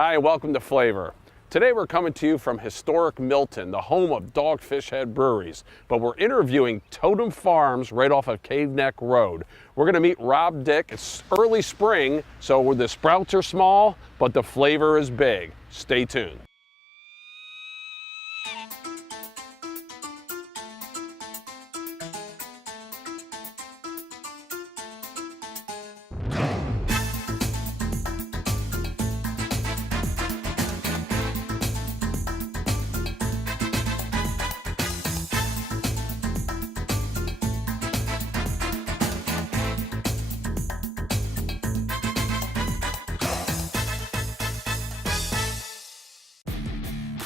Hi, welcome to Flavor. Today we're coming to you from historic Milton, the home of Dogfish Head Breweries, but we're interviewing Totem Farms right off of Cave Neck Road. We're going to meet Rob Dick. It's early spring, so the sprouts are small, but the flavor is big. Stay tuned.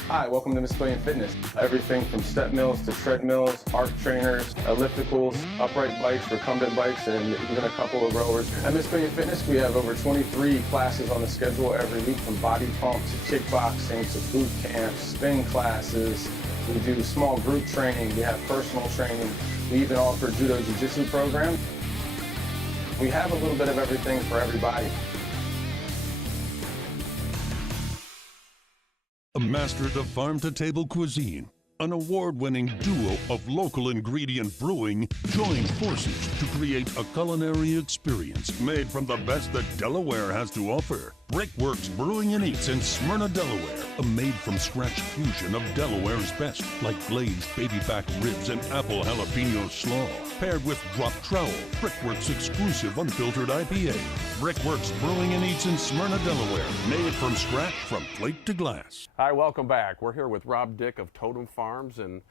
Hi, welcome to Miss Billion Fitness. Everything from step mills to treadmills, arc trainers, ellipticals, upright bikes, recumbent bikes, and even a couple of rowers. At Miss Billion Fitness, we have over 23 classes on the schedule every week, from body pump to kickboxing to boot camps, spin classes. We do small group training. We have personal training. We even offer judo jiu-jitsu program. We have a little bit of everything for everybody. A master of farm-to-table cuisine, an award-winning duo of local ingredient brewing join forces to create a culinary experience made from the best that Delaware has to offer. Brickworks Brewing and Eats in Smyrna, Delaware, a made-from-scratch fusion of Delaware's best, like glazed baby back ribs and apple jalapeno slaw, paired with drop trowel, Brickworks exclusive unfiltered IPA. Brickworks Brewing and Eats in Smyrna, Delaware, made from scratch from plate to glass. Hi, welcome back. We're here with Rob Dick of Totem Farms, and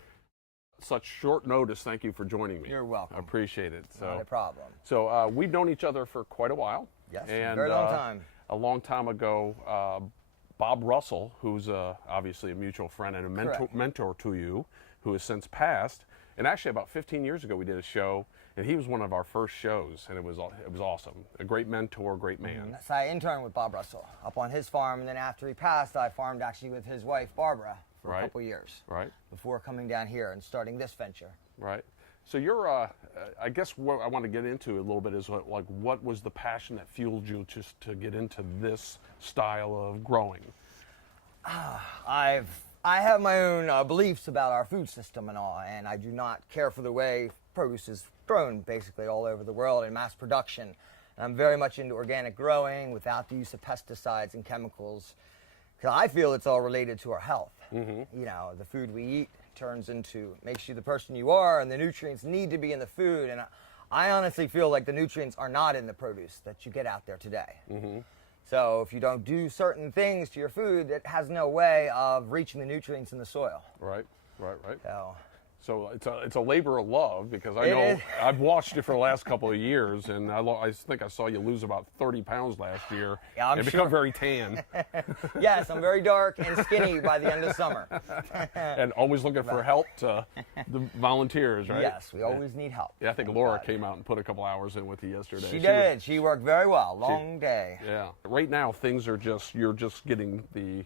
such short notice, thank you for joining me. You're welcome. I appreciate it. Not a problem. So we've known each other for quite a while. Yes, and, very long time. A long time ago, Bob Russell, who's obviously a mutual friend and a mentor to you, who has since passed. And actually, about 15 years ago, we did a show, and he was one of our first shows, and it was awesome. A great mentor, great man. So I interned with Bob Russell up on his farm, and then after he passed, I farmed actually with his wife, Barbara, for a couple years. Right. Before coming down here and starting this venture. Right. So you're, I guess what I want to get into a little bit is what was the passion that fueled you just to get into this style of growing? I have my own beliefs about our food system and all, and I do not care for the way produce is grown basically all over the world in mass production. And I'm very much into organic growing without the use of pesticides and chemicals, because I feel it's all related to our health. You know, the food we eat makes you the person you are, and the nutrients need to be in the food. And I honestly feel like the nutrients are not in the produce that you get out there today. So if you don't do certain things to your food, it has no way of reaching the nutrients in the soil. Right. So it's a labor of love, because I know I've watched you for the last couple of years, and I think I saw you lose about 30 pounds last year. Yeah, and become very tan. Yes, I'm very dark and skinny by the end of summer. And always looking for help to the volunteers, right? Yes, we always need help. Yeah, I think Laura came out and put a couple hours in with you yesterday. She did. She worked very well. Long day. Yeah. Right now, things are you're just getting the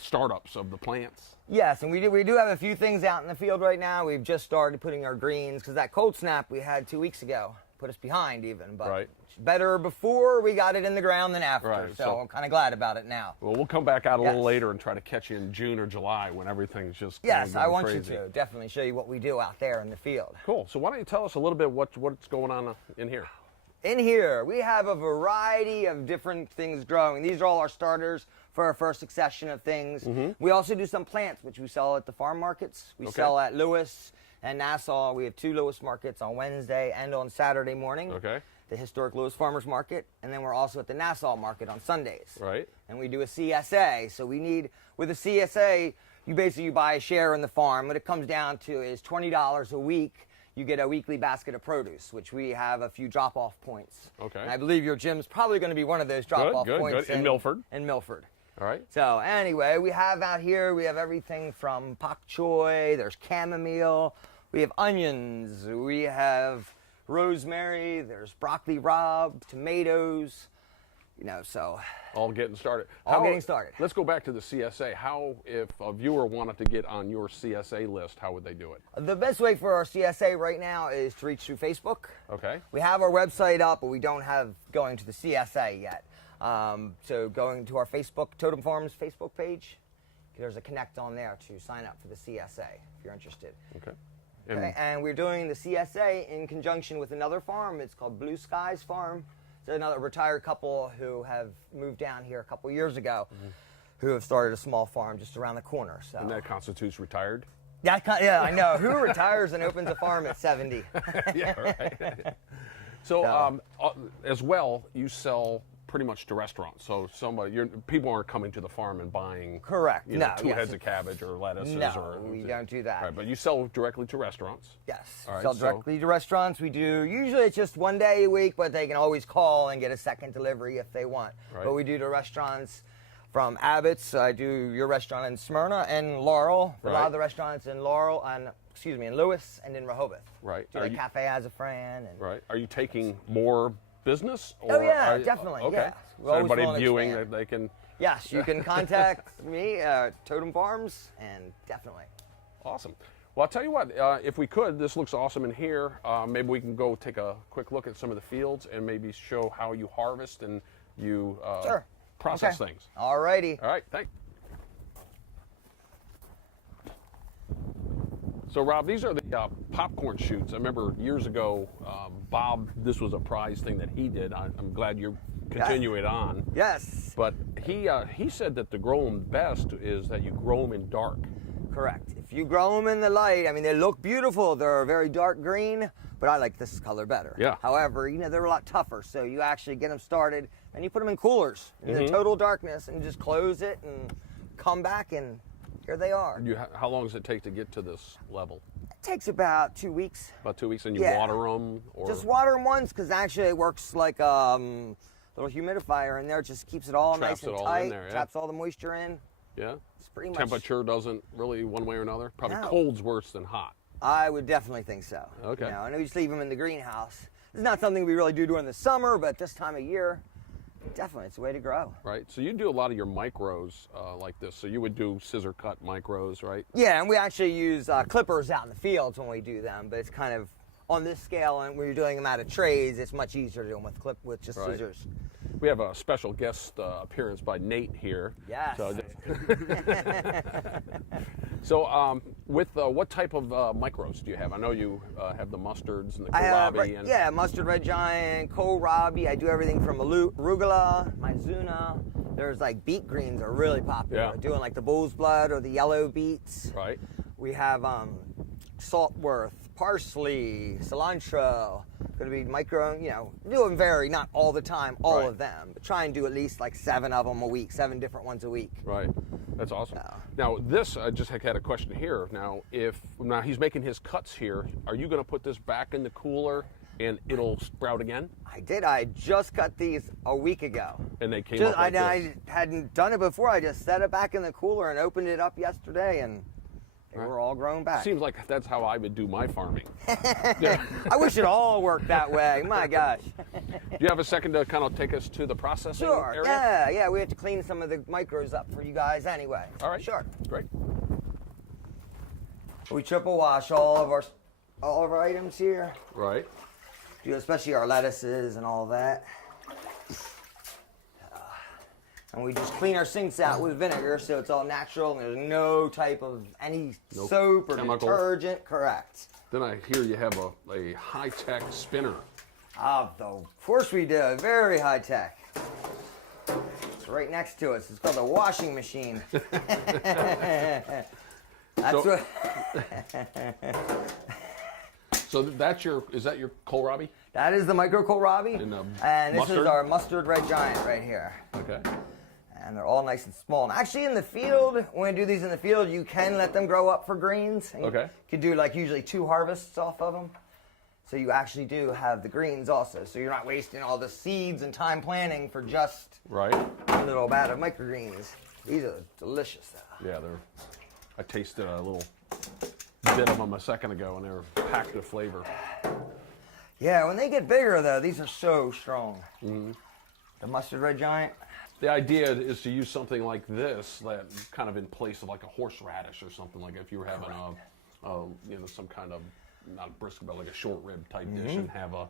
startups of the plants. Yes, and we do have a few things out in the field right now. We've just started putting our greens, because that cold snap we had 2 weeks ago put us behind even. But it's better before we got it in the ground than after. Right. So I'm kind of glad about it now. Well, we'll come back out a little later and try to catch you in June or July when everything's just Yes, I want crazy. you to definitely show you what we do out there in the field. Cool. So why don't you tell us a little bit what's going on in here? In here, we have a variety of different things growing. These are all our starters for our first succession of things. We also do some plants, which we sell at the farm markets. We sell at Lewis and Nassau. We have 2 Lewis markets on Wednesday and on Saturday morning. The historic Lewis Farmers Market. And then we're also at the Nassau Market on Sundays. Right. And we do a CSA. So with a CSA, you buy a share in the farm. What it comes down to is $20 a week. You get a weekly basket of produce, which we have a few drop-off points. And I believe your gym's probably going to be one of those drop-off points. In Milford. In Milford. All right. So anyway, we have out here, we have everything from pak choy, there's chamomile, we have onions, we have rosemary, there's broccoli rabe, tomatoes, so. All getting started. Getting started. Let's go back to the CSA. How, if a viewer wanted to get on your CSA list, how would they do it? The best way for our CSA right now is to reach through Facebook. Okay. We have our website up, but we don't have going to the CSA yet. So going to our Facebook, Totem Farms Facebook page, there's a connect on there to sign up for the CSA if you're interested. Okay. Okay, and we're doing the CSA in conjunction with another farm. It's called Blue Skies Farm. It's another retired couple who have moved down here a couple years ago, who have started a small farm just around the corner. So. And that constitutes retired? Yeah, I know. Who retires and opens a farm at 70? Yeah, right. So, as well, you sell pretty much to restaurants. So people aren't coming to the farm and buying Correct. two heads of cabbage or lettuces. We don't do that. Right, but you sell directly to restaurants. Yes. All right, Sell directly to restaurants. We do, usually it's just one day a week, but they can always call and get a second delivery if they want. Right. But we do to restaurants from Abbott's. I do your restaurant in Smyrna and Laurel. A lot of the restaurants in Laurel and in Lewis and in Rehoboth. Right. Do like Cafe Azafran. And Right. Are you taking more business? Oh yeah, definitely. Okay. Yeah. So everybody viewing that they can. Yes, you can contact me, Totem Farms, and definitely. Awesome. Well, I'll tell you what, if we could, this looks awesome in here. Maybe we can go take a quick look at some of the fields and maybe show how you harvest and you process things. All righty. All right, thanks. So, Rob, these are the popcorn shoots. I remember years ago, Bob, this was a prize thing that he did. I'm glad you're continuing it on. Yes. But he said that to grow them best is that you grow them in dark. Correct. If you grow them in the light, I mean, they look beautiful. They're very dark green, but I like this color better. Yeah. However, they're a lot tougher, so you actually get them started, and you put them in coolers in the total darkness, and just close it and come back, and here they are. How long does it take to get to this level? It takes about 2 weeks. About 2 weeks, and you water them? Or? Just water them once, because actually it works like a little humidifier in there. It just keeps it all nice and tight, traps all the moisture in. Yeah? It's pretty much. Temperature doesn't really one way or another? Probably No. cold's worse than hot. I would definitely think so. Okay. I know you just leave them in the greenhouse. It's not something we really do during the summer, but this time of year, definitely, it's the way to grow. Right. So you do a lot of your micros like this. So you would do scissor cut micros, right? Yeah, and we actually use clippers out in the fields when we do them, but it's kind of on this scale, and when you're doing them out of trays, it's much easier to do them with just scissors. We have a special guest appearance by Nate here. Yes. So, with what type of micros do you have? I know you have the mustards and the kohlrabi. Yeah, mustard, red giant, kohlrabi. I do everything from arugula, mizuna. There's like beet greens are really popular. Yeah. Doing like the bull's blood or the yellow beets. Right. We have saltworth, parsley, cilantro. Going to be micro, do them vary, not all the time, all of them, but try and do at least like 7 of them a week, 7 different ones a week. Right. That's awesome. No. Now, this, I just had a question here. Now, now he's making his cuts here, are you going to put this back in the cooler and it'll sprout again? I did. I just cut these a week ago. And they came up like this. I hadn't done it before. I just set it back in the cooler and opened it up yesterday, and they were all grown back. Seems like that's how I would do my farming. I wish it all worked that way. My gosh. Do you have a second to kind of take us to the processing area? Yeah. We have to clean some of the micros up for you guys anyway. All right. Sure. Great. We triple wash all of our items here. Right. Especially our lettuces and all that. And we just clean our sinks out with vinegar so it's all natural and there's no type of any soap or chemicals. detergent. Correct. Then I hear you have a high-tech spinner. Of course we do. Very high tech. It's right next to us. It's called a washing machine. So is that your kohlrabi? That is the micro kohlrabi. And this mustard? is our mustard red giant right here. Okay. And they're all nice and small. And actually in the field, when we do these in the field, you can let them grow up for greens. And Okay. You can do like usually 2 harvests off of them. So you actually do have the greens also. So you're not wasting all the seeds and time planting for just a little bat of microgreens. These are delicious though. Yeah, I tasted a little bit of them a second ago and they're packed with flavor. Yeah, when they get bigger though, these are so strong. Mm-hmm. The mustard red giant. The idea is to use something like this that kind of in place of like a horseradish or something, like if you were having some kind of, not a brisket, but like a short rib type dish and have a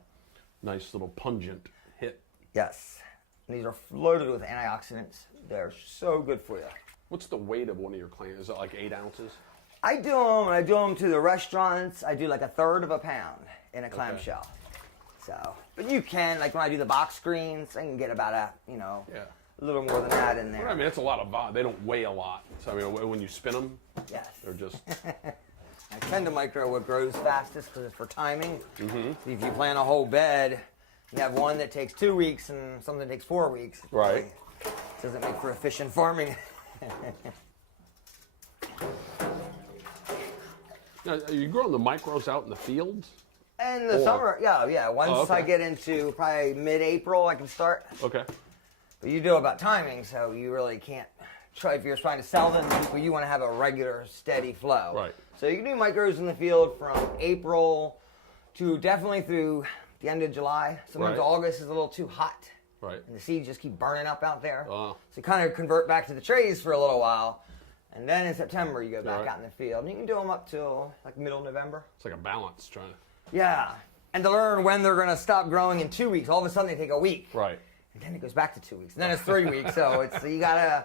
nice little pungent hit. Yes. And these are loaded with antioxidants. They're so good for you. What's the weight of one of your clams? Is it like 8 ounces? I do them to the restaurants. I do like 1/3 of a pound in a clamshell. So, but you can, like when I do the box screens, I can get about a little more than that in there. Well, I mean, it's a lot of volume. They don't weigh a lot. So, I mean, when you spin them, yes, they're just... I tend to micro what grows fastest because it's for timing. Mm-hmm. If you plant a whole bed, you have one that takes 2 weeks and something that takes 4 weeks. Right. It doesn't make for efficient farming. Now, are you growing the micros out in the fields? In the summer, yeah. Once I get into probably mid-April, I can start. Okay. But you do about timing, so you really can't try. If you're trying to sell them to people, you want to have a regular, steady flow. Right. So you can do micros in the field from April to definitely through the end of July. Sometimes August is a little too hot. Right. And the seeds just keep burning up out there. Oh. So you kind of convert back to the trays for a little while. And then in September, you go back out in the field. And you can do them up till like middle of November. It's like a balance trying to... Yeah. And to learn when they're going to stop growing in 2 weeks, all of a sudden they take a week. Right. And then it goes back to 2 weeks. And then it's 3 weeks. So you got to,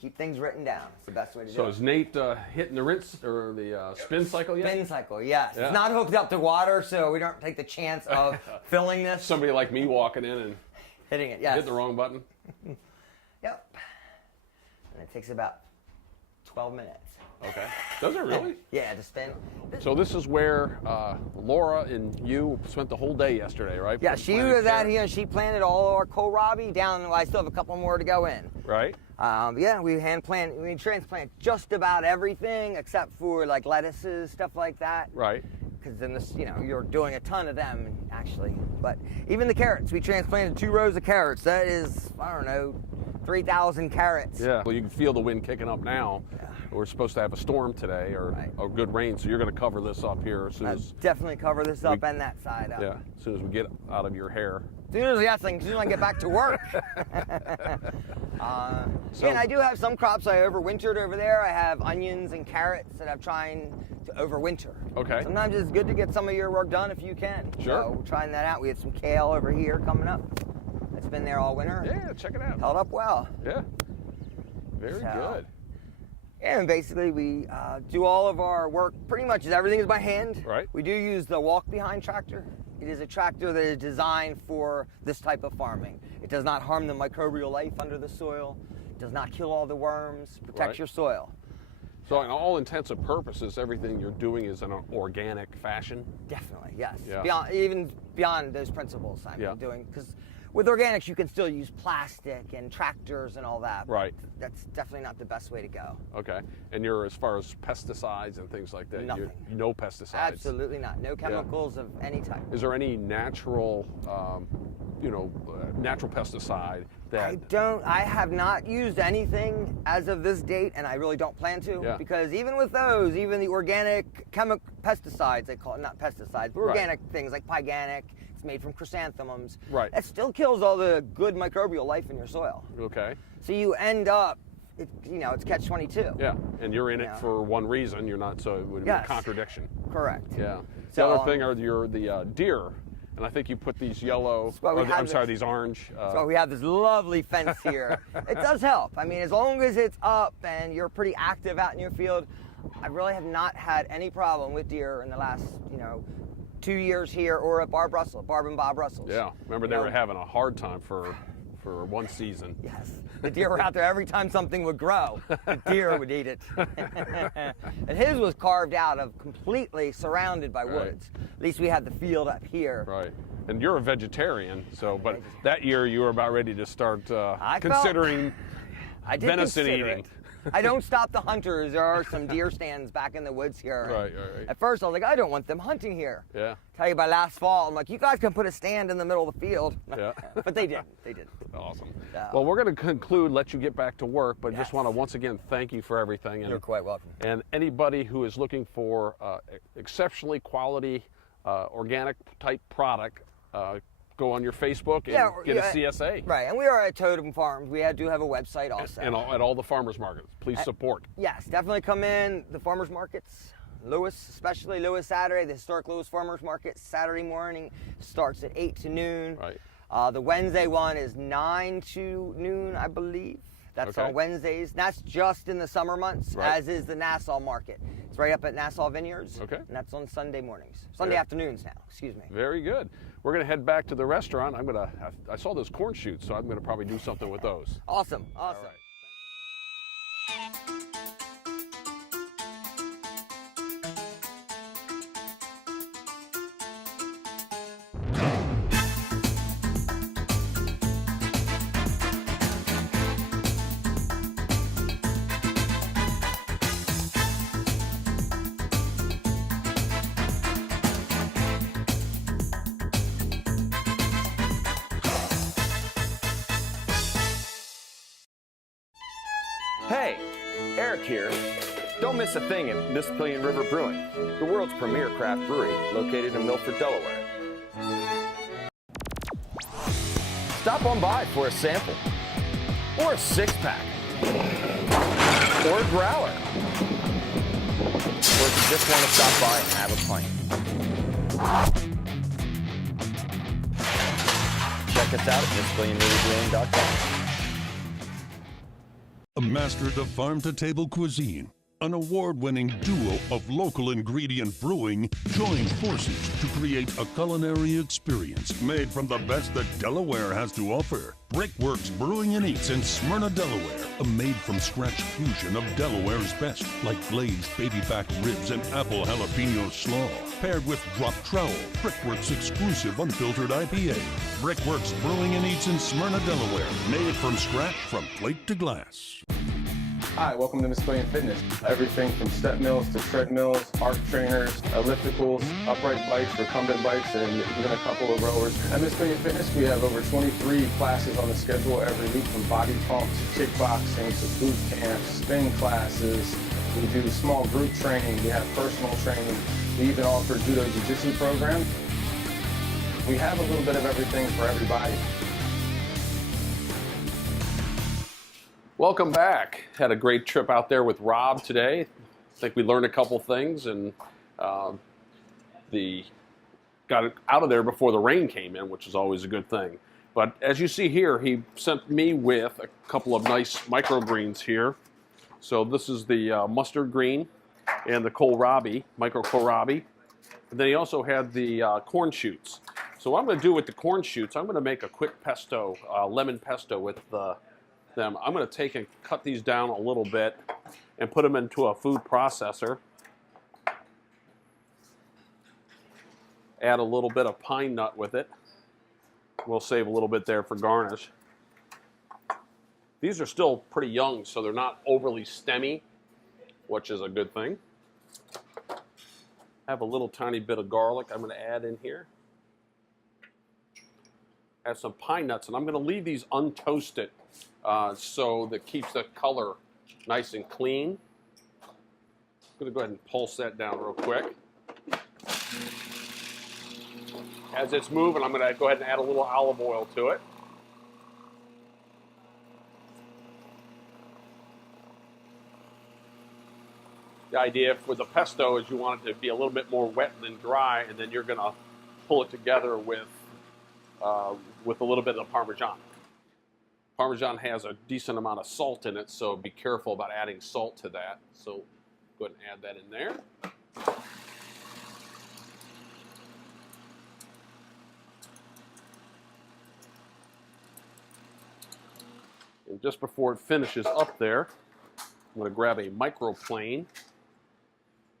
keep things written down. It's the best way to do it. So is Nate hitting the rinse or the spin cycle yet? Spin cycle, yes. Yeah. It's not hooked up to water, so we don't take the chance of filling this. Somebody like me walking in and hitting it, yes. hitting the wrong button? Yep. And it takes about 12 minutes. Okay. Does it really? Yeah, to spin. So this is where Laura and you spent the whole day yesterday, right? Yeah, she was out here and she planted all our kohlrabi down. I still have a couple more to go in. Right. Yeah, we transplant just about everything except for like lettuces, stuff like that. Right. Because then you're doing a ton of them actually. But even the carrots, we transplanted 2 rows of carrots. That is, I don't know, 3,000 carrots. Yeah. Well, you can feel the wind kicking up now. Yeah. We're supposed to have a storm today or a good rain, so you're going to cover this up here as soon as... Definitely cover this up and that side up. Yeah, as soon as we get out of your hair. As soon as I get back to work. And I do have some crops I overwintered over there. I have onions and carrots that I'm trying to overwinter. Okay. Sometimes it's good to get some of your work done if you can. Sure. So we're trying that out. We have some kale over here coming up. It's been there all winter. Yeah, check it out. Held up well. Yeah. Very good. And basically we do all of our work, pretty much everything is by hand. Right. We do use the walk-behind tractor. It is a tractor that is designed for this type of farming. It does not harm the microbial life under the soil. It does not kill all the worms, protects your soil. So in all intents and purposes, everything you're doing is in an organic fashion? Definitely, yes. Yeah. Even beyond those principles I'm doing. Because with organics, you can still use plastic and tractors and all that. Right. That's definitely not the best way to go. Okay. And you're, as far as pesticides and things like that, Nothing. No pesticides? Absolutely not. No chemicals of any type. Is there any natural, natural pesticide that... I have not used anything as of this date, and I really don't plan to, because even with those, even the organic pesticides, they call it, not pesticides, but organic things like pyganic, it's made from chrysanthemums. Right. That still kills all the good microbial life in your soil. Okay. So you end up, it's catch-22. Yeah, and you're in it for one reason. You're not, so it would be a contradiction. Correct. Yeah. So, the other thing are the deer, and I think you put these yellow, these orange. So we have this lovely fence here. It does help. I mean, as long as it's up and you're pretty active out in your field, I really have not had any problem with deer in the last, 2 years here or at Barb and Bob Russell's. Yeah, remember they were having a hard time for one season. Yes, the deer were out there every time something would grow. The deer would eat it. And his was carved out of completely surrounded by woods. At least we had the field up here. Right. And you're a vegetarian, but that year you were about ready to start considering venison eating. I don't stop the hunters. There are some deer stands back in the woods here. Right. At first, I was like, I don't want them hunting here. Yeah. Tell you, by last fall, I'm like, you guys can put a stand in the middle of the field. Yeah. But they didn't. They didn't. Awesome. So. Well, we're going to conclude, let you get back to work, but just want to once again thank you for everything. You're quite welcome. And anybody who is looking for exceptionally quality organic type product, go on your Facebook and get a CSA. Right, and we are at Totem Farms. We do have a website also. And at all the farmers markets. Please support. Yes, definitely come in. The farmers markets, Lewis, especially Lewis Saturday, the historic Lewis Farmers Market, Saturday morning, starts at 8 to noon. Right. The Wednesday one is 9 to noon, I believe. That's Okay. on Wednesdays. That's just in the summer months, Right. as is the Nassau Market. It's right up at Nassau Vineyards. Okay. And that's on Sunday mornings. Sunday Very- afternoons now, excuse me. Very good. We're gonna head back to the restaurant. I saw those corn shoots, so I'm gonna probably do something with those. Awesome, awesome. All right. Hey, Eric here. Don't miss a thing at Mississippi River Brewing, the world's premier craft brewery located in Milford, Delaware. Stop on by for a sample, or a six-pack, or a growler, or if you just want to stop by and have a pint. Check us out at MississippiRiverBrewing.com. A mastered of farm-to-table cuisine, an award-winning duo of local ingredient brewing join forces to create a culinary experience made from the best that Delaware has to offer. Brickworks Brewing and Eats in Smyrna, Delaware, a made-from-scratch fusion of Delaware's best, like glazed baby back ribs and apple jalapeno slaw, paired with drop trowel, Brickworks exclusive unfiltered IPA. Brickworks Brewing and Eats in Smyrna, Delaware, made from scratch from plate to glass. Hi, welcome to Mississippi Fitness. Everything from step mills to treadmills, arc trainers, ellipticals, upright bikes, recumbent bikes, and even a couple of rowers. At Mississippi Fitness, we have over 23 classes on the schedule every week, from body pumps, kickboxing, to boot camps, spin classes. We do small group training. We have personal training. We even offer judo jiu-jitsu program. We have a little bit of everything for everybody. Welcome back. Had a great trip out there with Rob today. I think we learned a couple things and got it out of there before the rain came in, which is always a good thing. But as you see here, he sent me with a couple of nice microgreens here. So this is the mustard green and the kohlrabi, micro kohlrabi. And then he also had the corn shoots. So what I'm going to do with the corn shoots, I'm going to make a quick pesto, lemon pesto with them. I'm going to take and cut these down a little bit and put them into a food processor. Add a little bit of pine nut with it. We'll save a little bit there for garnish. These are still pretty young, so they're not overly stemmy, which is a good thing. Have a little tiny bit of garlic I'm going to add in here. Add some pine nuts, and I'm going to leave these untoasted so that keeps the color nice and clean. I'm going to go ahead and pulse that down real quick. As it's moving, I'm going to go ahead and add a little olive oil to it. The idea with the pesto is you want it to be a little bit more wet than dry, and then you're going to pull it together with a little bit of Parmesan. Parmesan has a decent amount of salt in it, so be careful about adding salt to that. So go ahead and add that in there. And just before it finishes up there, I'm going to grab a microplane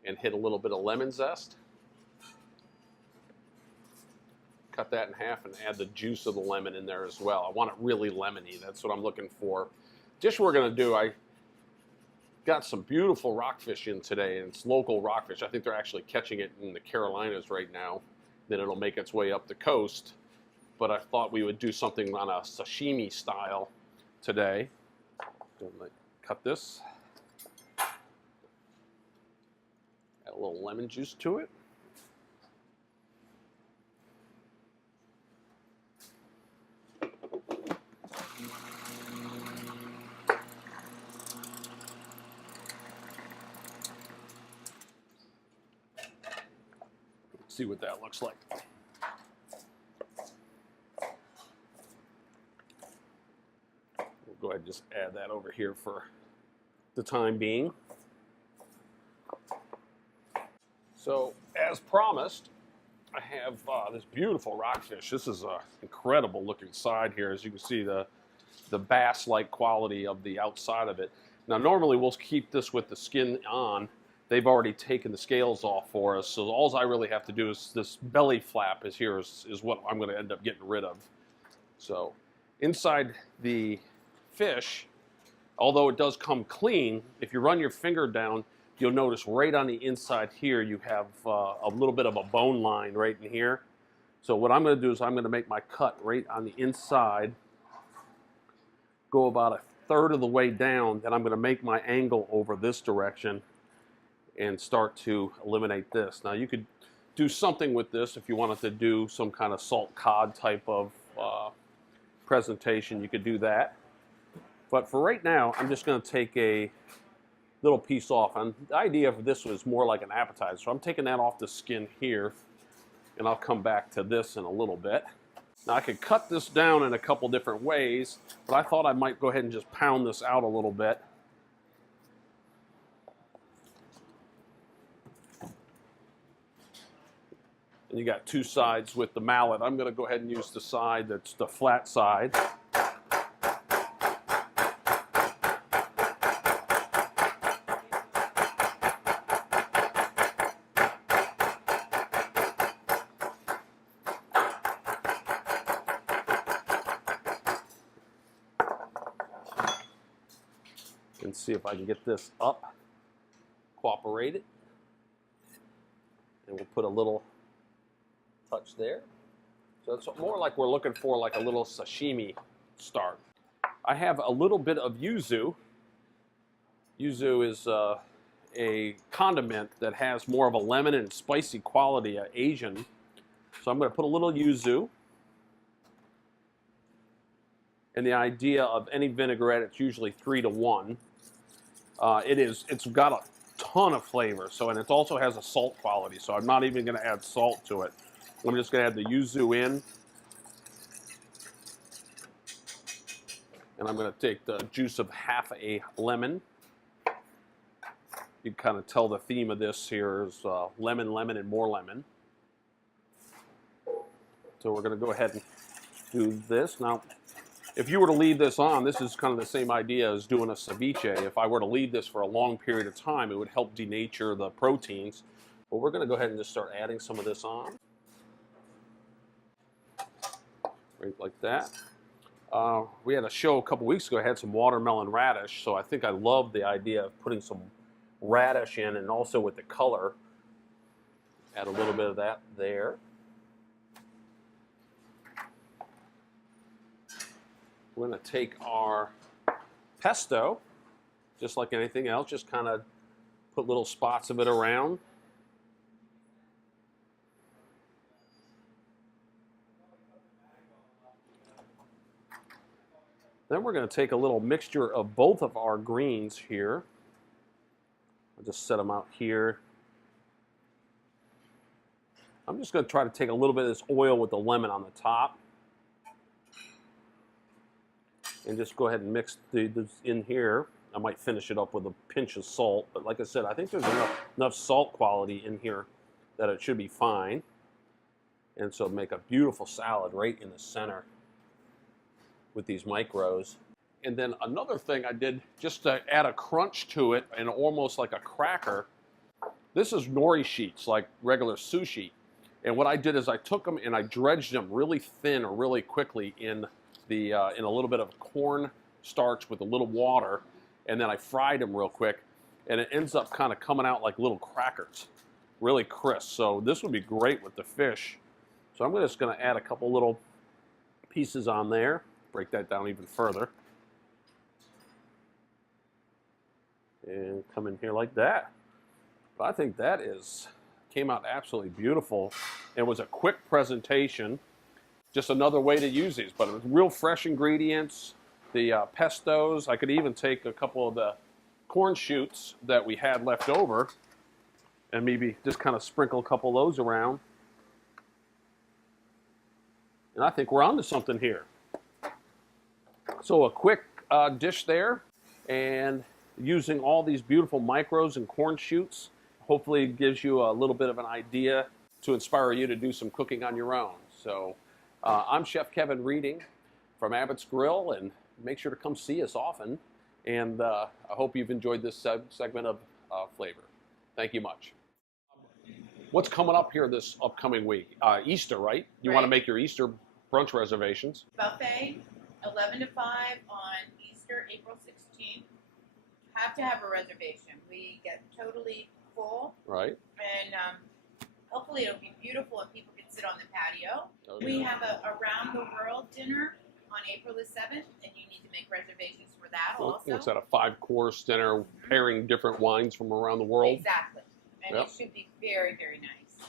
and hit a little bit of lemon zest. Cut that in half and add the juice of the lemon in there as well. I want it really lemony. That's what I'm looking for. Dish we're going to do, I got some beautiful rockfish in today, and it's local rockfish. I think they're actually catching it in the Carolinas right now. Then it'll make its way up the coast. But I thought we would do something on a sashimi style today. Cut this. Add a little lemon juice to it. See what that looks like. go ahead and just add that over here for the time being. So, as promised, I have this beautiful rockfish. This is an incredible looking side here. As you can see, the bass-like quality of the outside of it. Now, normally we'll keep this with the skin on. They've already taken the scales off for us, so all I really have to do is this belly flap is what I'm going to end up getting rid of. So, inside the fish, although it does come clean, if you run your finger down, you'll notice right on the inside here you have a little bit of a bone line right in here. So what I'm going to do is I'm going to make my cut right on the inside, go about a third of the way down, then I'm going to make my angle over this direction and start to eliminate this. Now you could do something with this if you wanted to do some kind of salt cod type of presentation, you could do that. But for right now, I'm just going to take a little piece off. And the idea of this was more like an appetizer. So I'm taking that off the skin here, and I'll come back to this in a little bit. Now I could cut this down in a couple different ways, but I thought I might go ahead and just pound this out a little bit. And you got two sides with the mallet. I'm going to go ahead and use the side that's the flat side. And see if I can get this up, cooperate it. And we'll put a little touch there. So it's more like we're looking for like a little sashimi start. I have a little bit of yuzu. Yuzu is a condiment that has more of a lemon and spicy quality, Asian. So I'm going to put a little yuzu. And the idea of any vinaigrette, it's usually 3 to 1. It's got a ton of flavor, and it also has a salt quality, so I'm not even going to add salt to it. I'm just going to add the yuzu in. And I'm going to take the juice of half a lemon. You can kind of tell the theme of this here is lemon, lemon, and more lemon. So we're going to go ahead and do this. Now, if you were to leave this on, this is kind of the same idea as doing a ceviche. If I were to leave this for a long period of time, it would help denature the proteins. But we're going to go ahead and just start adding some of this on. Right like that. We had a show a couple weeks ago. I had some watermelon radish, so I think I love the idea of putting some radish in, and also with the color. Add a little bit of that there. We're going to take our pesto, just like anything else, just kind of put little spots of it around. Then we're going to take a little mixture of both of our greens here. I'll just set them out here. I'm just going to try to take a little bit of this oil with the lemon on the top. And just go ahead and mix this in here. I might finish it up with a pinch of salt, but like I said, I think there's enough salt quality in here that it should be fine. And so make a beautiful salad right in the center with these micros. And then another thing I did just to add a crunch to it and almost like a cracker, this is nori sheets like regular sushi. And what I did is I took them and I dredged them really thin or really quickly in a little bit of corn starch with a little water, and then I fried them real quick, and it ends up kind of coming out like little crackers, really crisp. So this would be great with the fish. So I'm just going to add a couple little pieces on there, break that down even further, and come in here like that. But I think that came out absolutely beautiful. It was a quick presentation. Just another way to use these, but real fresh ingredients, the pestos. I could even take a couple of the corn shoots that we had left over and maybe just kind of sprinkle a couple of those around. And I think we're onto something here. So a quick dish there, and using all these beautiful micros and corn shoots, hopefully it gives you a little bit of an idea to inspire you to do some cooking on your own. So I'm Chef Kevin Reading from Abbott's Grill, and make sure to come see us often. And I hope you've enjoyed this segment of Flavor. Thank you much. What's coming up here this upcoming week? Easter, right? You want to make your Easter brunch reservations. Buffet, 11 to 5 on Easter, April 16th. Have to have a reservation. We get totally full. Right. And hopefully it'll be beautiful and people can sit on the patio. Okay. We have a around the world dinner on April the 7th, and you need to make reservations for that also. What's that, a 5-course dinner pairing different wines from around the world? Exactly. And Yep. it should be very, very nice.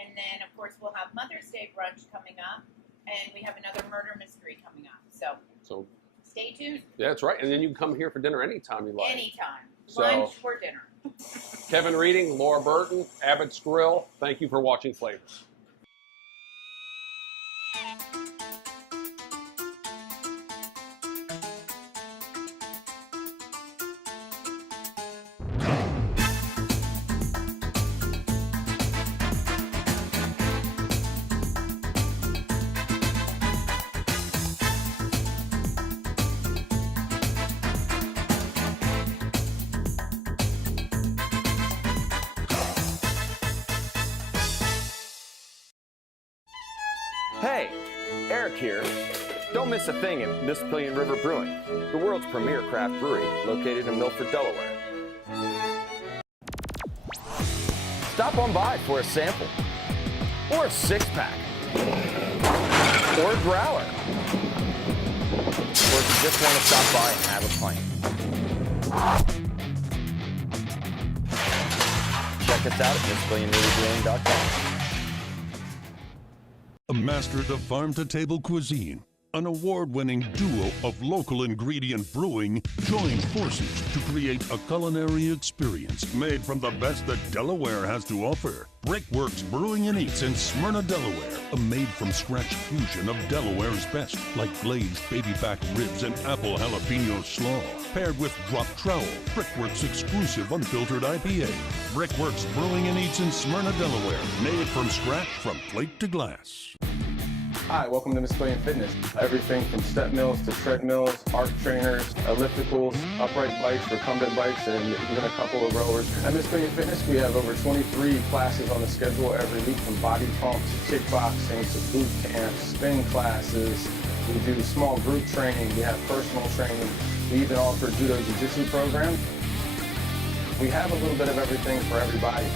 And then, of course, we'll have Mother's Day brunch coming up, and we have another murder mystery coming up. So stay tuned. Yeah, that's right. And then you can come here for dinner anytime you like. Anytime. So- Lunch or dinner. Kevin Reading, Laura Burton, Abbott's Grill. Thank you for watching Flavor. Hey, Eric here. Don't miss a thing at Miss Pillion River Brewing, the world's premier craft brewery located in Milford, Delaware. Stop on by for a sample, or a 6-pack, or a growler, or if you just want to stop by and have a pint. Check us out at MissPillionRiverBrewing.com. A mastered of farm-to-table cuisine, an award-winning duo of local ingredient brewing join forces to create a culinary experience made from the best that Delaware has to offer. Brickworks Brewing and Eats in Smyrna, Delaware, a made-from-scratch fusion of Delaware's best, like glazed baby back ribs and apple jalapeno slaw, paired with drop trowel, Brickworks exclusive unfiltered IPA. Brickworks Brewing and Eats in Smyrna, Delaware, made from scratch from plate to glass. Hi, welcome to Miss Pillion Fitness. Everything from step mills to treadmills, arc trainers, ellipticals, upright bikes, recumbent bikes, and even a couple of rowers. At Miss Pillion Fitness, we have over 23 classes on the schedule every week, from body pumps, kickboxing, to boot camps, spin classes. We do small group training. We have personal training. We even offer judo jiu-jitsu program. We have a little bit of everything for everybody.